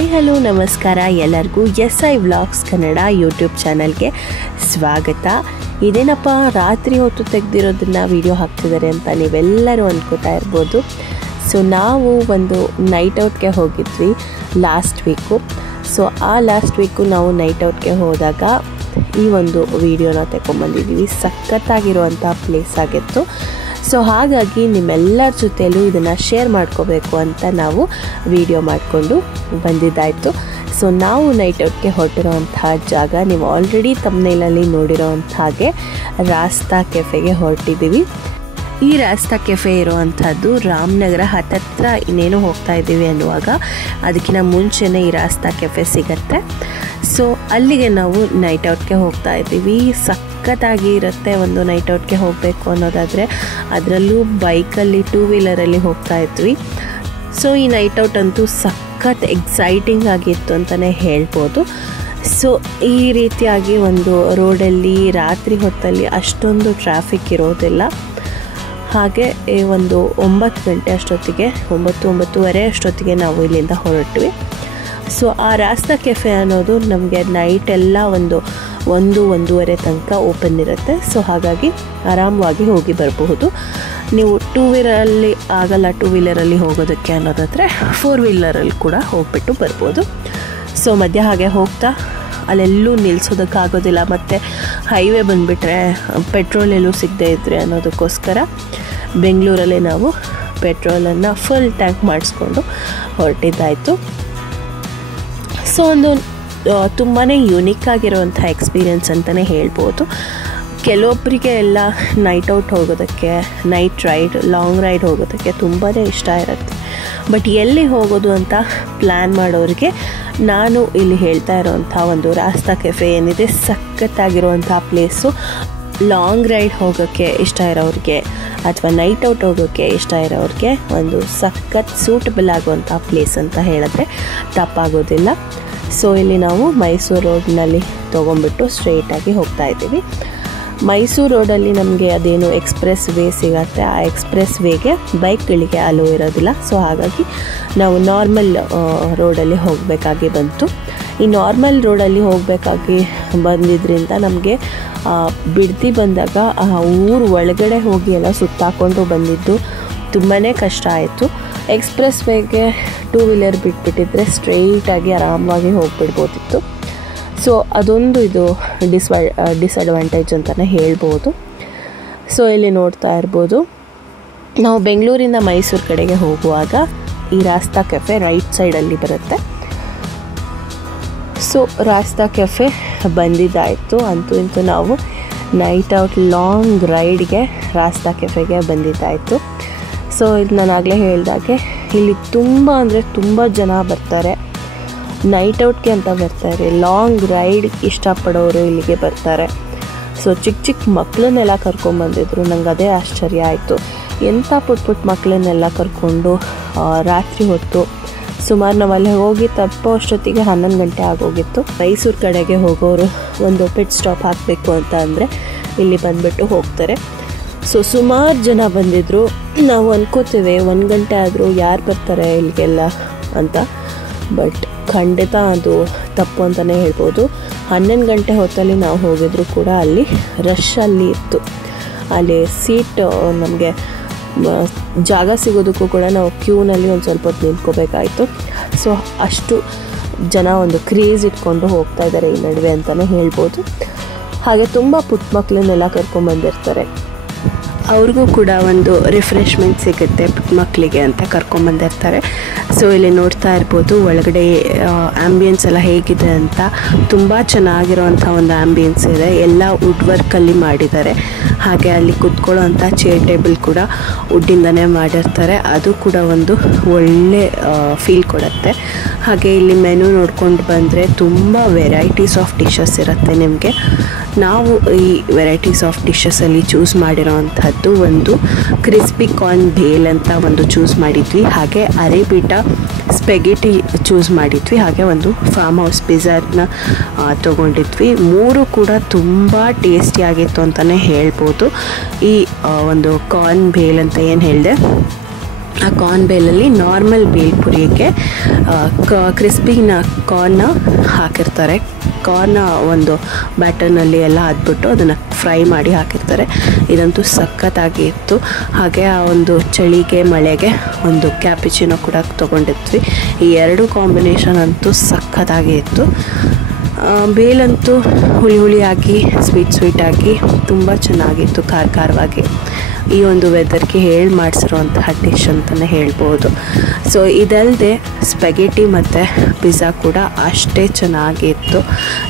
Hi hello ನಮಸ್ಕಾರ ಎಲ್ಲರಿಗೂ SI vlogs Kannada YouTube ಚಾನಲ್ಗೆ ಸ್ವಾಗತ. ಇದೇನಪ್ಪ ರಾತ್ರಿ ಹೊತ್ತು ತೆಗೆದಿರೋದನ್ನ ವಿಡಿಯೋ ಹಾಕ್ತಿದ್ದಾರೆ ಅಂತ ನೀವೆಲ್ಲರೂ ಅಂದ್ಕೋತಾ ಇರ್ಬೋದು. ಸೊ ನಾವು ಒಂದು ನೈಟ್ ಔಟ್ಗೆ ಹೋಗಿದ್ವಿ ಲಾಸ್ಟ್ ವೀಕು. ಸೊ ಆ ಲಾಸ್ಟ್ ವೀಕು ನಾವು ನೈಟ್ ಔಟ್ಗೆ ಹೋದಾಗ ಈ ಒಂದು ವಿಡಿಯೋನ ತಗೊಂಡ್ಬಂದಿದ್ದೀವಿ. ಸಖತ್ತಾಗಿರುವಂಥ ಪ್ಲೇಸ್ ಆಗಿತ್ತು. ಸೊ ಹಾಗಾಗಿ ನಿಮ್ಮೆಲ್ಲರ ಜೊತೆಯಲ್ಲೂ ಇದನ್ನು ಶೇರ್ ಮಾಡ್ಕೋಬೇಕು ಅಂತ ನಾವು ವಿಡಿಯೋ ಮಾಡಿಕೊಂಡು ಬಂದಿದ್ದಾಯಿತು. ಸೊ ನಾವು ನೈಟ್ ಔಟ್ಗೆ ಹೊರಟಿರೋವಂತಹ ಜಾಗ ನೀವು ಆಲ್ರೆಡಿ ತಮ್ನೇಲಲ್ಲಿ ನೋಡಿರೋವಂಥ ಹಾಗೆ ರಾಸ್ತಾ ಕೆಫೆಗೆ ಹೊರಟಿದ್ದೀವಿ. ಈ ರಾಸ್ತಾ ಕೆಫೆ ಇರುವಂಥದ್ದು ರಾಮನಗರ ಹತ್ತತ್ರ ಇನ್ನೇನು ಹೋಗ್ತಾ ಇದ್ದೀವಿ ಅನ್ನುವಾಗ ಅದಕ್ಕಿಂತ ಮುಂಚೆನೇ ಈ ರಾಸ್ತಾ ಕೆಫೆ ಸಿಗತ್ತೆ. ಸೊ ಅಲ್ಲಿಗೆ ನಾವು ನೈಟ್ ಔಟ್ಗೆ ಹೋಗ್ತಾ ಇದ್ದೀವಿ. ಸಖತ್ತಾಗಿ ಇರುತ್ತೆ ಒಂದು ನೈಟ್ ಔಟ್ಗೆ ಹೋಗಬೇಕು ಅನ್ನೋದಾದರೆ, ಅದರಲ್ಲೂ ಬೈಕಲ್ಲಿ 2 ವೀಲರಲ್ಲಿ ಹೋಗ್ತಾ ಇದ್ವಿ. ಸೊ ಈ ನೈಟ್ ಔಟ್ ಅಂತೂ ಸಖತ್ ಎಕ್ಸೈಟಿಂಗ್ ಆಗಿತ್ತು ಅಂತಲೇ ಹೇಳ್ಬೋದು. ಸೊ ಈ ರೀತಿಯಾಗಿ ಒಂದು ರೋಡಲ್ಲಿ ರಾತ್ರಿ ಹೊತ್ತಲ್ಲಿ ಅಷ್ಟೊಂದು ಟ್ರಾಫಿಕ್ ಇರೋದಿಲ್ಲ. ಹಾಗೆ ಒಂದು 9 ಗಂಟೆ ಅಷ್ಟೊತ್ತಿಗೆ 9:30 ಅಷ್ಟೊತ್ತಿಗೆ ನಾವು ಇಲ್ಲಿಂದ ಹೊರಟ್ವಿ. ಸೊ ಆ ರಾಸ್ತಾ ಕೆಫೆ ಅನ್ನೋದು ನಮಗೆ ನೈಟ್ ಎಲ್ಲ 1-1:30 ತನಕ ಓಪನ್ ಇರುತ್ತೆ. ಸೊ ಹಾಗಾಗಿ ಆರಾಮವಾಗಿ ಹೋಗಿ ಬರಬಹುದು. ನೀವು 2 ವೀಲರಲ್ಲಿ ಆಗಲ್ಲ 2 ವೀಲರಲ್ಲಿ ಹೋಗೋದಕ್ಕೆ ಅನ್ನೋದಾದರೆ 4 ವೀಲರಲ್ಲಿ ಕೂಡ ಹೋಗ್ಬಿಟ್ಟು ಬರ್ಬೋದು. ಸೊ ಮಧ್ಯ ಹಾಗೆ ಹೋಗ್ತಾ ಅಲ್ಲೆಲ್ಲೂ ನಿಲ್ಲಿಸೋದಕ್ಕಾಗೋದಿಲ್ಲ, ಮತ್ತು ಹೈವೇ ಬಂದುಬಿಟ್ರೆ ಪೆಟ್ರೋಲ್ ಎಲ್ಲೂ ಸಿಗದೇ ಇದ್ದರೆ ಅನ್ನೋದಕ್ಕೋಸ್ಕರ ಬೆಂಗಳೂರಲ್ಲೇ ನಾವು ಪೆಟ್ರೋಲನ್ನು ಫುಲ್ ಟ್ಯಾಂಕ್ ಮಾಡಿಸ್ಕೊಂಡು ಹೊರಟಿದ್ದಾಯಿತು. ಸೊ ಒಂದು ತುಂಬಾ ಯುನೀಕ್ ಆಗಿರುವಂಥ ಎಕ್ಸ್ಪೀರಿಯೆನ್ಸ್ ಅಂತಲೇ ಹೇಳ್ಬೋದು. ಕೆಲವೊಬ್ಬರಿಗೆ ಎಲ್ಲ ನೈಟ್ ಔಟ್ ಹೋಗೋದಕ್ಕೆ, ನೈಟ್ ರೈಡ್, ಲಾಂಗ್ ರೈಡ್ ಹೋಗೋದಕ್ಕೆ ತುಂಬಾ ಇಷ್ಟ ಇರುತ್ತೆ. ಬಟ್ ಎಲ್ಲಿ ಹೋಗೋದು ಅಂತ ಪ್ಲ್ಯಾನ್ ಮಾಡೋರಿಗೆ ನಾನು ಇಲ್ಲಿ ಹೇಳ್ತಾ ಇರೋವಂಥ ಒಂದು ರಾಸ್ತಾ ಕೆಫೆ ಏನಿದೆ, ಸಖತ್ತಾಗಿರುವಂಥ ಪ್ಲೇಸು. ಲಾಂಗ್ ರೈಡ್ ಹೋಗೋಕ್ಕೆ ಇಷ್ಟ ಇರೋರಿಗೆ ಅಥವಾ ನೈಟ್ ಔಟ್ ಹೋಗೋಕ್ಕೆ ಇಷ್ಟ ಇರೋರಿಗೆ ಒಂದು ಸಖತ್ ಸೂಟಬಲ್ ಆಗುವಂಥ ಪ್ಲೇಸ್ ಅಂತ ಹೇಳಿದ್ರೆ ತಪ್ಪಾಗೋದಿಲ್ಲ. ಸೊ ಇಲ್ಲಿ ನಾವು ಮೈಸೂರು ರೋಡ್ನಲ್ಲಿ ತೊಗೊಂಡ್ಬಿಟ್ಟು ಸ್ಟ್ರೈಟಾಗಿ ಹೋಗ್ತಾ ಇದ್ದೀವಿ. ಮೈಸೂರು ರೋಡಲ್ಲಿ ನಮಗೆ ಅದೇನು ಎಕ್ಸ್ಪ್ರೆಸ್ ವೇ ಸಿಗತ್ತೆ, ಆ ಎಕ್ಸ್ಪ್ರೆಸ್ ವೇಗೆ ಬೈಕ್ಗಳಿಗೆ ಅಲೋ ಇರೋದಿಲ್ಲ. ಸೊ ಹಾಗಾಗಿ ನಾವು ನಾರ್ಮಲ್ ರೋಡಲ್ಲಿ ಹೋಗಬೇಕಾಗಿ ಬಂತು. ಈ ನಾರ್ಮಲ್ ರೋಡಲ್ಲಿ ಹೋಗಬೇಕಾಗಿ ಬಂದಿದ್ದರಿಂದ ನಮಗೆ ಬಿಡ್ತಿ ಬಂದಾಗ ಊರು ಒಳಗಡೆ ಹೋಗಿ ಎಲ್ಲ ಸುತ್ತಾಕೊಂಡು ಬಂದಿದ್ದು ತುಂಬಾ ಕಷ್ಟ ಆಯಿತು. ಎಕ್ಸ್ಪ್ರೆಸ್ ವೇಗೆ 2 ವೀಲರ್ ಬಿಟ್ಬಿಟ್ಟಿದ್ರೆ ಸ್ಟ್ರೈಟಾಗಿ ಆರಾಮವಾಗಿ ಹೋಗ್ಬಿಡ್ಬೋದಿತ್ತು. ಸೊ ಅದೊಂದು ಇದು ಡಿಸಡ್ವಾಂಟೇಜ್ ಅಂತಲೇ ಹೇಳ್ಬೋದು. ಸೊ ಇಲ್ಲಿ ನೋಡ್ತಾ ಇರ್ಬೋದು, ನಾವು ಬೆಂಗಳೂರಿಂದ ಮೈಸೂರು ಕಡೆಗೆ ಹೋಗುವಾಗ ಈ ರಾಸ್ತಾ ಕೆಫೆ ರೈಟ್ ಸೈಡಲ್ಲಿ ಬರುತ್ತೆ. ಸೊ ರಾಸ್ತಾ ಕೆಫೆ ಬಂದಿದ್ದಾಯಿತು. ಅಂತೂ ಇಂತೂ ನಾವು ನೈಟ್ ಔಟ್ ಲಾಂಗ್ ರೈಡ್ಗೆ ರಾಸ್ತಾ ಕೆಫೆಗೆ ಬಂದಿದ್ದಾಯಿತು. ಸೊ ಇದು ನಾನು ಆಗಲೇ ಹೇಳಿದಾಗೆ ಇಲ್ಲಿ ತುಂಬ ಜನ ಬರ್ತಾರೆ. ನೈಟ್ ಔಟ್ಗೆ ಅಂತ ಬರ್ತಾರೆ, ಲಾಂಗ್ ರೈಡ್ ಇಷ್ಟಪಡೋರು ಇಲ್ಲಿಗೆ ಬರ್ತಾರೆ. ಸೊ ಚಿಕ್ಕ ಮಕ್ಕಳನ್ನೆಲ್ಲ ಕರ್ಕೊಂಬಂದಿದ್ರು. ನಂಗೆ ಅದೇ ಆಶ್ಚರ್ಯ ಆಯಿತು, ಎಂಥ ಪುಟ್ಟ ಮಕ್ಕಳನ್ನೆಲ್ಲ ಕರ್ಕೊಂಡು ರಾತ್ರಿ ಹೊತ್ತು ಸುಮಾರು ನಾವು ಅಲ್ಲಿ ಹೋಗಿ ತಪ್ಪೋ ಅಷ್ಟೊತ್ತಿಗೆ 11 ಗಂಟೆ ಆಗೋಗಿತ್ತು. ಮೈಸೂರು ಕಡೆಗೆ ಹೋಗೋರು ಒಂದು ಪಿಟ್ ಸ್ಟಾಪ್ ಹಾಕಬೇಕು ಅಂತ ಅಂದರೆ ಇಲ್ಲಿ ಬಂದುಬಿಟ್ಟು ಹೋಗ್ತಾರೆ. ಸೊ ಸುಮಾರು ಜನ ಬಂದಿದ್ದರು. ನಾವು ಅನ್ಕೋತೇವೆ 1 ಗಂಟೆ ಆದರೂ ಯಾರು ಬರ್ತಾರೆ ಇಲ್ಲಿಗೆಲ್ಲ ಅಂತ, ಬಟ್ ಖಂಡಿತ ಅದು ತಪ್ಪು ಅಂತಲೇ ಹೇಳ್ಬೋದು. 11 ಗಂಟೆ ಹೊತ್ತಲ್ಲಿ ನಾವು ಹೋಗಿದ್ರು ಕೂಡ ಅಲ್ಲಿ ರಶಲ್ಲಿ ಇತ್ತು. ಅಲ್ಲಿ ಸೀಟ್ ನಮಗೆ ಜಾಗ ಸಿಗೋದಕ್ಕೂ ಕೂಡ ನಾವು ಕ್ಯೂನಲ್ಲಿ ಒಂದು ಸ್ವಲ್ಪ ಹೊತ್ತು ನಿಂತ್ಕೋಬೇಕಾಯಿತು. ಸೊ ಅಷ್ಟು ಜನ ಒಂದು ಕ್ರೇಜ್ ಇಟ್ಕೊಂಡು ಹೋಗ್ತಾ ಇದ್ದಾರೆ ಈ ನಡುವೆ ಅಂತಲೇ ಹೇಳ್ಬೋದು. ಹಾಗೆ ತುಂಬ ಪುಟ್ಟ ಮಕ್ಕಳನ್ನೆಲ್ಲ ಕರ್ಕೊಂಬಂದಿರ್ತಾರೆ. ಅವ್ರಿಗೂ ಕೂಡ ಒಂದು ರಿಫ್ರೆಶ್ಮೆಂಟ್ ಸಿಗುತ್ತೆ ಪುಟ್ಟ ಮಕ್ಕಳಿಗೆ ಅಂತ ಕರ್ಕೊಂಬಂದಿರ್ತಾರೆ. ಸೊ ಇಲ್ಲಿ ನೋಡ್ತಾ ಇರ್ಬೋದು ಒಳಗಡೆ ಆ್ಯಂಬಿಯನ್ಸ್ ಎಲ್ಲ ಹೇಗಿದೆ ಅಂತ. ತುಂಬ ಚೆನ್ನಾಗಿರೋವಂಥ ಒಂದು ಆ್ಯಂಬಿಯನ್ಸ್ ಇದೆ. ಎಲ್ಲ ವುಡ್ ವರ್ಕಲ್ಲಿ ಮಾಡಿದ್ದಾರೆ. ಹಾಗೆ ಅಲ್ಲಿ ಕೂತ್ಕೊಳ್ಳೋ ಅಂಥ ಚೇರ್ ಟೇಬಲ್ ಕೂಡ ವುಡ್ಡಿಂದನೇ ಮಾಡಿರ್ತಾರೆ. ಅದು ಕೂಡ ಒಂದು ಒಳ್ಳೆ ಫೀಲ್ ಕೊಡುತ್ತೆ. ಹಾಗೆ ಇಲ್ಲಿ ಮೆನು ನೋಡ್ಕೊಂಡು ಬಂದರೆ ತುಂಬ ವೆರೈಟೀಸ್ ಆಫ್ ಡಿಶಸ್ ಇರುತ್ತೆ ನಿಮಗೆ. ನಾವು ಈ ವೆರೈಟೀಸ್ ಆಫ್ ಡಿಶಸಲ್ಲಿ ಚೂಸ್ ಮಾಡಿರೋವಂಥದ್ದು ಒಂದು ಕ್ರಿಸ್ಪಿ ಕಾರ್ನ್ ಬೇಲ್ ಅಂತ ಒಂದು ಚೂಸ್ ಮಾಡಿದ್ವಿ. ಹಾಗೆ ಅರೇಬಿಟಾ ಸ್ಪೆಗೆಟಿ ಚೂಸ್ ಮಾಡಿದ್ವಿ. ಹಾಗೆ ಒಂದು ಫಾರ್ಮ್ ಹೌಸ್ ಪಿಜ್ಜಾನ ತೊಗೊಂಡಿದ್ವಿ. 3 ಕೂಡ ತುಂಬ ಟೇಸ್ಟಿಯಾಗಿತ್ತು ಅಂತಲೇ ಹೇಳ್ಬೋದು. ಈ ಒಂದು ಕಾರ್ನ್ ಬೇಲ್ ಅಂತ ಏನು ಹೇಳಿದೆ, ಆ ಕಾರ್ನ್ ಬೇಲಲ್ಲಿ ನಾರ್ಮಲ್ ಬೇಲ್ಪುರಿಗೆ ಕ್ರಿಸ್ಪಿನ ಕಾರ್ನ ಹಾಕಿರ್ತಾರೆ. ಕಾರ್ನ ಒಂದು ಬ್ಯಾಟರ್ನಲ್ಲಿ ಎಲ್ಲ ಹಾಕ್ಬಿಟ್ಟು ಅದನ್ನು ಫ್ರೈ ಮಾಡಿ ಹಾಕಿರ್ತಾರೆ. ಇದಂತೂ ಸಖತ್ತಾಗಿ ಇತ್ತು. ಹಾಗೆ ಆ ಒಂದು ಚಳಿಗೆ ಮಳೆಗೆ ಒಂದು ಕ್ಯಾಪಿಚಿನೋ ಕೂಡ ತೊಗೊಂಡಿದ್ವಿ. ಈ ಎರಡು ಕಾಂಬಿನೇಷನ್ ಅಂತೂ ಸಖತ್ತಾಗಿ ಇತ್ತು. ಬೇಲಂತೂ ಹುಳಿಯಾಗಿ ಸ್ವೀಟಾಗಿ ತುಂಬ ಚೆನ್ನಾಗಿತ್ತು, ಖಾರವಾಗಿ. ಈ ಒಂದು ವೆದರ್ಗೆ ಹೇಳಿ ಮಾಡಿಸಿರುವಂತಹ ಡಿಶ್ ಅಂತಲೇ ಹೇಳ್ಬೋದು. ಸೊ ಇದಲ್ಲದೆ ಸ್ಪೆಗೆಟಿ ಮತ್ತು ಪಿಜ್ಜಾ ಕೂಡ ಅಷ್ಟೇ ಚೆನ್ನಾಗಿತ್ತು.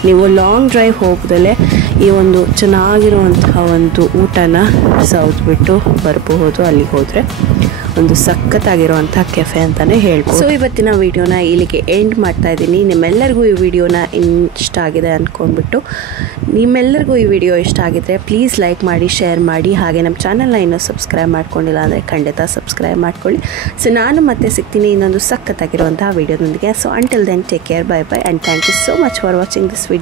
ನೀವು ಲಾಂಗ್ ಡ್ರೈವ್ ಹೋಗ್ದಲೇ ಈ ಒಂದು ಚೆನ್ನಾಗಿರುವಂತಹ ಒಂದು ಊಟನ ಸೌದ್ಬಿಟ್ಟು ಬರಬಹುದು. ಅಲ್ಲಿಗೆ ಹೋದರೆ ಒಂದು ಸಖತ್ತಾಗಿರುವಂಥ ಕೆಫೆ ಅಂತಲೇ ಹೇಳ್ಬೋದು. ಸೊ ಇವತ್ತಿನ ವಿಡಿಯೋನ ಇಲ್ಲಿಗೆ ಎಂಡ್ ಮಾಡ್ತಾ ಇದ್ದೀನಿ. ನಿಮ್ಮೆಲ್ಲರಿಗೂ ಈ ವಿಡಿಯೋನ ಇಷ್ಟ ಆಗಿದೆ ಅಂದ್ಕೊಂಡ್ಬಿಟ್ಟು, ನಿಮ್ಮೆಲ್ಲರಿಗೂ ಈ ವಿಡಿಯೋ ಇಷ್ಟ ಆಗಿದ್ರೆ ಪ್ಲೀಸ್ ಲೈಕ್ ಮಾಡಿ, ಶೇರ್ ಮಾಡಿ. ಹಾಗೆ ನಮ್ಮ ಚಾನಲ್ನ ಇನ್ನೂ ಸಬ್ಸ್ಕ್ರೈಬ್ ಮಾಡ್ಕೊಂಡಿಲ್ಲ ಅಂದರೆ ಖಂಡಿತ ಸಬ್ಸ್ಕ್ರೈಬ್ ಮಾಡ್ಕೊಳ್ಳಿ. ಸೊ ನಾನು ಮತ್ತೆ ಸಿಗ್ತೀನಿ ಇನ್ನೊಂದು ಸಖತ್ತಾಗಿರುವಂತಹ ವಿಡಿಯೋದೊಂದಿಗೆ. So until then take care, bye bye and thank you so much for watching this video.